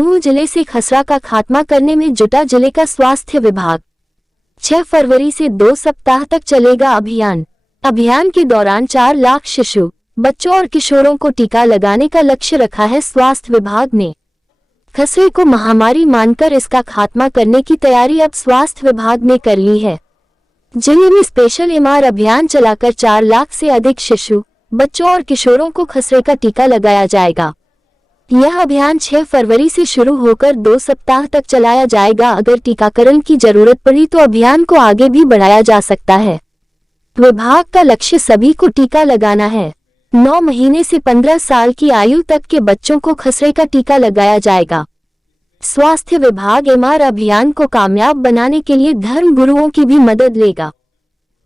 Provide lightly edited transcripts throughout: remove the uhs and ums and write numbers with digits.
नूंह जिले से खसरा का खात्मा करने में जुटा जिले का स्वास्थ्य विभाग। 6 फरवरी से 2 सप्ताह तक चलेगा अभियान। अभियान के दौरान 4 लाख शिशु, बच्चों और किशोरों को टीका लगाने का लक्ष्य रखा है स्वास्थ्य विभाग ने। खसरे को महामारी मानकर इसका खात्मा करने की तैयारी अब स्वास्थ्य विभाग ने कर ली है। जिले में स्पेशल एमआर अभियान चलाकर 4 लाख से अधिक शिशु, बच्चों और किशोरों को खसरे का टीका लगाया जाएगा। यह अभियान 6 फरवरी से शुरू होकर 2 सप्ताह तक चलाया जाएगा। अगर टीकाकरण की जरूरत पड़ी तो अभियान को आगे भी बढ़ाया जा सकता है। विभाग का लक्ष्य सभी को टीका लगाना है। 9 महीने से 15 साल की आयु तक के बच्चों को खसरे का टीका लगाया जाएगा। स्वास्थ्य विभाग एमआर अभियान को कामयाब बनाने के लिए धर्म गुरुओं की भी मदद लेगा।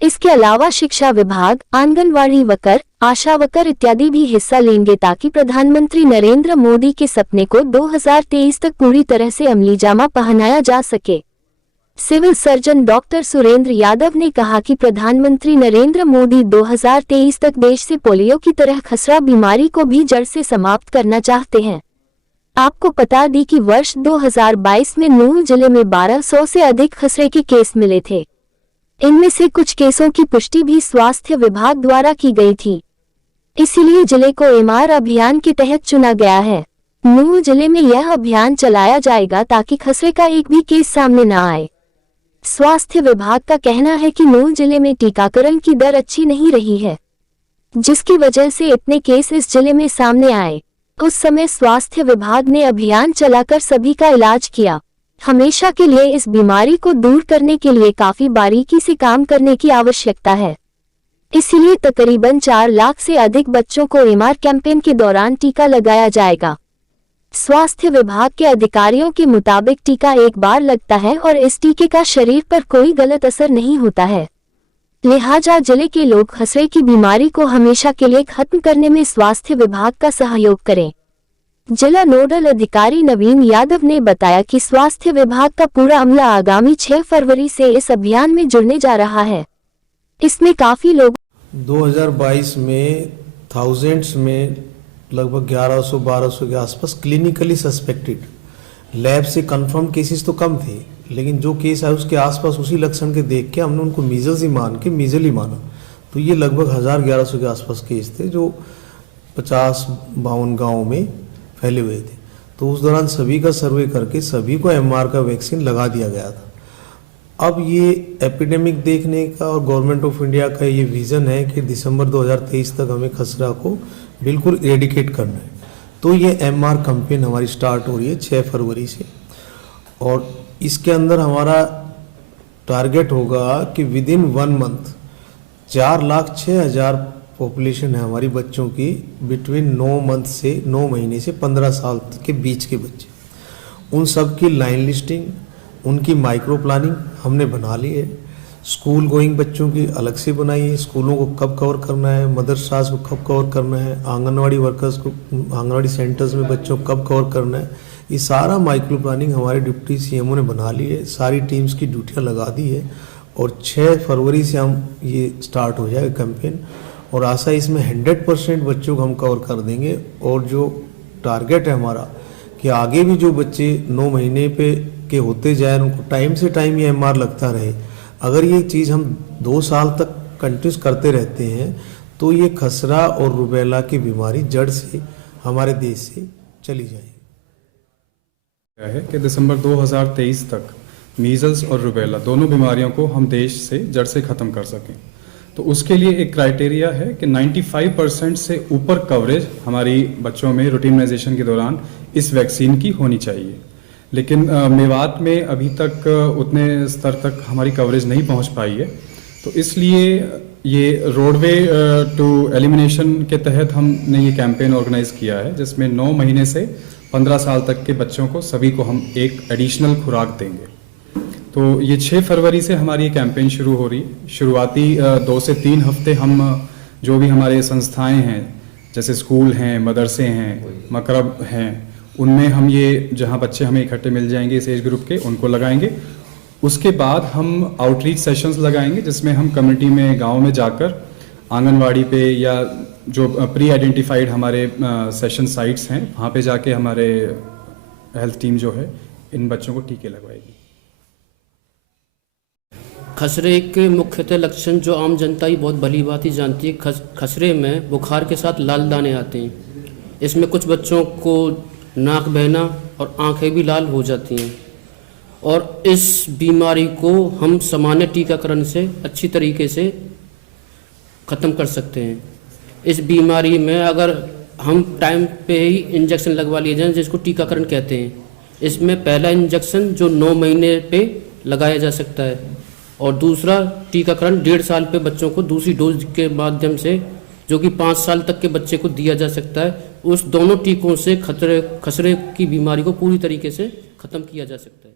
इसके अलावा शिक्षा विभाग, आंगनवाड़ी वर्कर, आशा वर्कर इत्यादि भी हिस्सा लेंगे ताकि प्रधानमंत्री नरेंद्र मोदी के सपने को 2023 तक पूरी तरह से अमली जामा पहनाया जा सके। Civil surgeon doctor Surendra Yadav ने कहा कि प्रधानमंत्री नरेंद्र मोदी 2023 तक देश से पोलियो की तरह खसरा बीमारी को भी जड़ से समाप्त करना चाहते हैं। आपको बता दी कि वर्ष 2022 में नूंह जिले में 1200 से अधिक खसरे के केस मिले थे। इनमें से कुछ केसों की पुष्टि भी स्वास्थ्य विभाग द्वारा की गई थी। इसीलिए जिले को एमआर अभियान के तहत चुना गया है। नूंह जिले में यह अभियान चलाया जाएगा ताकि खसरे का एक भी केस सामने न आए। स्वास्थ्य विभाग का कहना है कि नूंह जिले में टीकाकरण की दर अच्छी नहीं रही है, जिसकी वजह से इतने केस इस जिले में सामने आए। उस समय स्वास्थ्य विभाग ने अभियान चलाकर सभी का इलाज किया। हमेशा के लिए इस बीमारी को दूर करने के लिए काफी बारीकी से काम करने की आवश्यकता है। इसीलिए तकरीबन 4 लाख से अधिक बच्चों को एमआर कैंपेन के दौरान टीका लगाया जाएगा। स्वास्थ्य विभाग के अधिकारियों के मुताबिक टीका एक बार लगता है और इस टीके का शरीर पर कोई गलत असर नहीं होता है। लिहाजा जिले के लोग खसरे की बीमारी को हमेशा के लिए खत्म करने में स्वास्थ्य विभाग का सहयोग करें। जिला नोडल अधिकारी नवीन यादव ने बताया कि स्वास्थ्य विभाग का पूरा अमला आगामी 6 फरवरी से इस अभियान में जुड़ने जा रहा है। इसमें काफी लोग 2022 में थाउजेंड्स में लगभग 1100-1200 के आसपास क्लिनिकली सस्पेक्टेड, लैब से कंफर्म केसेस तो कम थे, लेकिन जो केस आए उसके आसपास उसी लक्षण के देख के हमने उनको मीजल्स ही मान के मीजल ही माना। तो ये लगभग 1100 के आसपास केस थे जो 50-52 गाँव में फैले हुए थे। तो उस दौरान सभी का सर्वे करके सभी को एमआर का वैक्सीन लगा दिया गया था। अब ये एपिडेमिक देखने का और गवर्नमेंट ऑफ इंडिया का ये विज़न है कि दिसंबर 2023 तक हमें खसरा को बिल्कुल इरेडिकेट करना है। तो ये एमआर कैंपेन हमारी स्टार्ट हो रही है 6 फरवरी से, और इसके अंदर हमारा टारगेट होगा कि विदिन 1 मंथ 4,06,000 पॉपुलेशन है हमारी बच्चों की बिटवीन 9 महीने से 15 साल के बीच के बच्चे। उन सब की लाइन लिस्टिंग, उनकी माइक्रो प्लानिंग हमने बना ली है। स्कूल गोइंग बच्चों की अलग से बनाई है, स्कूलों को कब कवर करना है, मदरसास को कब कवर करना है, आंगनवाड़ी वर्कर्स को, आंगनवाड़ी सेंटर्स में बच्चों को कब कवर करना है, ये सारा माइक्रो प्लानिंग हमारे डिप्टी सीएमओ ने बना ली है। सारी टीम्स की ड्यूटियाँ लगा दी है और 6 फरवरी से हम ये स्टार्ट हो जाएगा कैंपेन, और आशा इसमें 100% बच्चों को हम कवर कर देंगे। और जो टारगेट है हमारा कि आगे भी जो बच्चे 9 महीने पे के होते जाए उनको टाइम से टाइम ये एमआर लगता रहे। अगर ये चीज़ हम 2 साल तक कंटिन्यूस करते रहते हैं तो ये खसरा और रुबेला की बीमारी जड़ से हमारे देश से चली जाएगी। है कि दिसंबर 2023 तक मीजल्स और रुबेला दोनों बीमारियों को हम देश से जड़ से ख़त्म कर सकें। तो उसके लिए एक क्राइटेरिया है कि 95% से ऊपर कवरेज हमारी बच्चों में रूटीनाइजेशन के दौरान इस वैक्सीन की होनी चाहिए। लेकिन मेवात में अभी तक उतने स्तर तक हमारी कवरेज नहीं पहुंच पाई है। तो इसलिए ये रोडवे टू एलिमिनेशन के तहत हमने ये कैंपेन ऑर्गेनाइज किया है, जिसमें 9 महीने से 15 साल तक के बच्चों को सभी को हम एक एडिशनल खुराक देंगे। तो ये 6 फरवरी से हमारी ये कैंपेन शुरू हो रही है। शुरुआती 2 से 3 हफ्ते हम जो भी हमारे संस्थाएं हैं, जैसे स्कूल हैं, मदरसे हैं, मकरब हैं, उनमें हम ये जहां बच्चे हमें इकट्ठे मिल जाएंगे इस एज ग्रुप के, उनको लगाएंगे। उसके बाद हम आउटरीच सेशंस लगाएंगे, जिसमें हम कम्युनिटी में, गांव में जाकर आंगनवाड़ी पे या जो प्री आइडेंटिफाइड हमारे सेशन साइट्स हैं वहाँ पे जाके हमारे हेल्थ टीम जो है इन बच्चों को टीके लगवाएगी। खसरे के मुख्यतः लक्षण जो आम जनता ही बहुत भली भांति जानती है, खसरे में बुखार के साथ लाल दाने आते हैं। इसमें कुछ बच्चों को नाक बहना और आंखें भी लाल हो जाती हैं, और इस बीमारी को हम सामान्य टीकाकरण से अच्छी तरीके से ख़त्म कर सकते हैं। इस बीमारी में अगर हम टाइम पे ही इंजेक्शन लगवा लिए जाएं, जिसको टीकाकरण कहते हैं, इसमें पहला इंजेक्शन जो 9 महीने पे लगाया जा सकता है, और दूसरा टीकाकरण 1.5 साल पे बच्चों को दूसरी डोज के माध्यम से, जो कि 5 साल तक के बच्चे को दिया जा सकता है। उस दोनों टीकों से खसरे की बीमारी को पूरी तरीके से ख़त्म किया जा सकता है।